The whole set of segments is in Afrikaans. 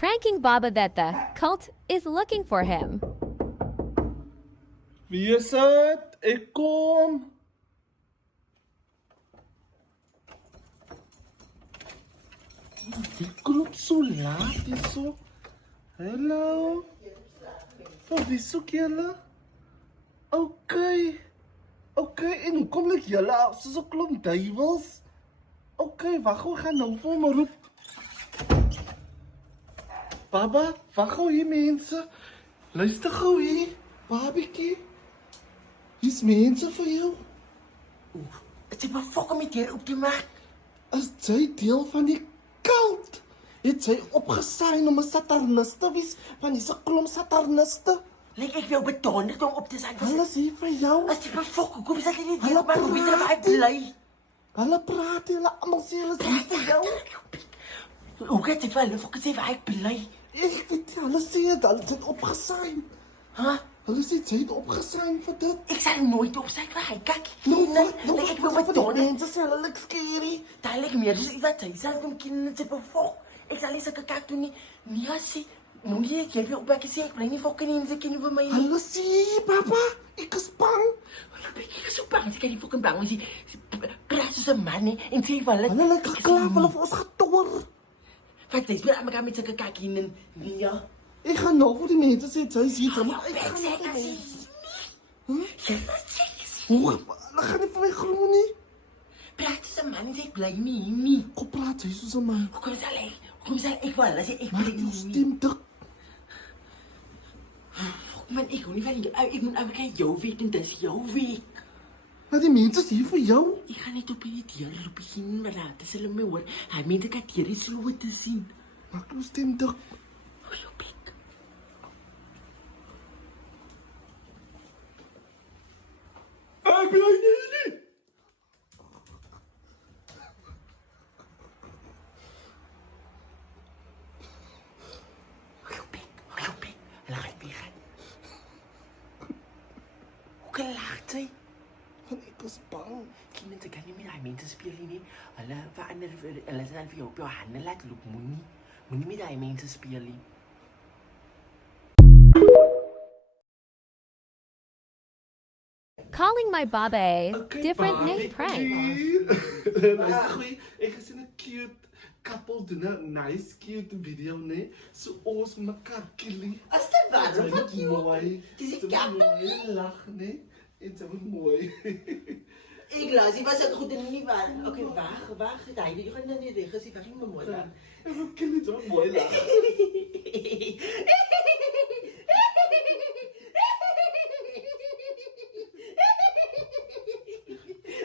pranking Baba that the cult is looking for him. Wie is dit? Ek kom. Die klop so laat hierso. Hallo. Oh, wie soek julle? Okay, en hoe kom ek julle af soos 'n klomp duiwels? Okay, wag, hoe gaan nou vir my roep? Baba, wag gou hier mense. Luister gou hier, babietjie. Hier's mense vir jou. Het jy maar fok om die deur op te maak? Is jy deel van die cult? Het jy opgesign om 'n satanist te wees van die klomp sataniste? Lyk ek wil betonder om op te sign. Hulle sê vir jou. As jy maar fok, hoekom is jy nie Hulle deur maar hoe weet jy maar ek bly? Hulle praat, hulle almal sê hulle sê vir jou. Hoe gaat jy vir hulle fok sê waar ek bly? Ek weet nie, hulle sê dit, hulle het opgesign. Huh? Hulle sê jy het opgesign vir dit. Ek sal nooit op sy vir hy kyk. Nou, Ek wil wat betonder. mense sê hulle lyk skerry. Daar lyk meer dis wat hy sê kom kinders te befok. Ek sal nie sulke kyk doen nie. Nee, sê moenie ek jy op ek sê ek bly nie fok nie, jy ken nie vir my. Hulle sê, papa, ek is bang. Ek is so bang, ek kan nie fucking bang wees nie. Praat soos 'n man nie en sê vir hulle. Hulle lyk geklaap, hulle vir ons getoor. Wat jy speel aan met sulke kyk hier en ja. Ek gaan nou vir die mense sê jy is hier, maar Ek ek gaan sê nou ek die sê. mense. Jy sê. Hoe? Hulle gaan nie vir my glo nie. Praat soos 'n man en sê ek bly nie hier nie. Kom praat jy soos 'n man. Hoekom sal ek? Hoekom sal ek wel as ek Maar bly jou nie? stem dik. Man, ek hoor nie van jou. Ek moet ook jou weet en dis jou week. Maar die mense is hier vir jou. Ek gaan net op die deur roep begin, maar laat as hulle my hoor. Hy mense kan hierdie sloe te sien. Maar jou stem dik. Hoe jou pik. Ek bly nie. Hoe jou pik. Hoe jou pik. Laat ek weer gaan. Hoe kan laat jy? Want ek is bang. Kinders kan nie meer daai mense speel nie. Hulle verander hulle sal vir jou op jou hande laat loop moenie. Moenie met daai mense speel nie. Calling my Baba a different name prank. Luister goeie, ek gesien 'n cute couple doen 'n nice cute video, né? So ons mekaar killie. As dit waarom Wat mooi. Dis Sy die couple. mooi lag, né? En sy was mooi. Ek las, jy was ook goed in nie waar. Okay, wag, jy gaan dan nie reg as jy vas nie mooi daar. Ek wil killie so mooi lag.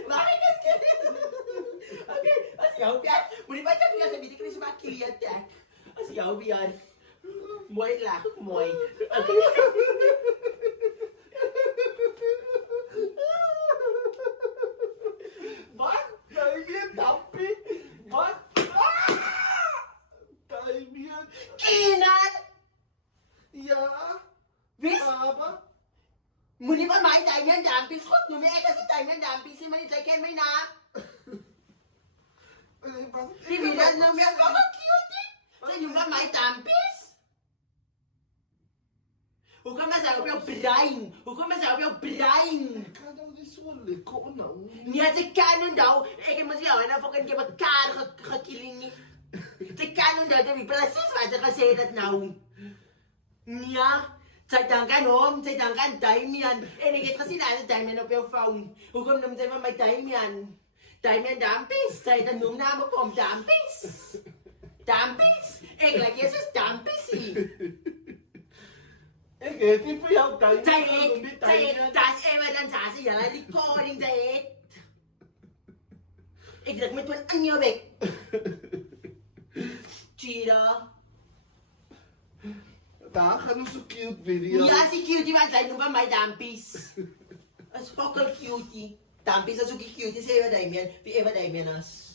Maar ek is okay, as jou bier, moet jy baie vir jou weet ek is maar kreatief. As jou bier. Mooi lag, mooi. Okay. Wat? Damien, dappie. Wat? Damien. Kenan, Ja. wis, Baba. moenie van my Damian Dampies goed noem. Ek is nie Damian Dampies nie, maar jy ken my naam. Die video nou weer kom ek cute. Sy noem van my Dampies. Hoekom is hy op jou brein? Hoekom is hy op jou brein? Ek kan nou nie so lekker nou. Nee, jy kan onthou, ek moet jou en dan fucking keer mekaar gekilling nie. Jy kan onthou dat jy presies wat jy gesê het nou. Ja, sy dank aan hom, sy dank aan Damian. En ek het gesien dat Damian op jou phone. Hoekom noem sy van my Damian? Damian Dampies, sy het 'n noemnaam op hom, Dampies. Dampies? Ek lyk jy soos Dampiesie. Ek het nie vir jou tyd. Sy het, das evidence, as jy al die recording sy het. Ek druk met een in jou bek. Cheetah. Daar gaan ons so cute video. Ja, sy cutie, want sy noem van my Dampies. Is fokkel cutie. Dampies is ook die cutie, sê wat Damian, wie ever Damian is.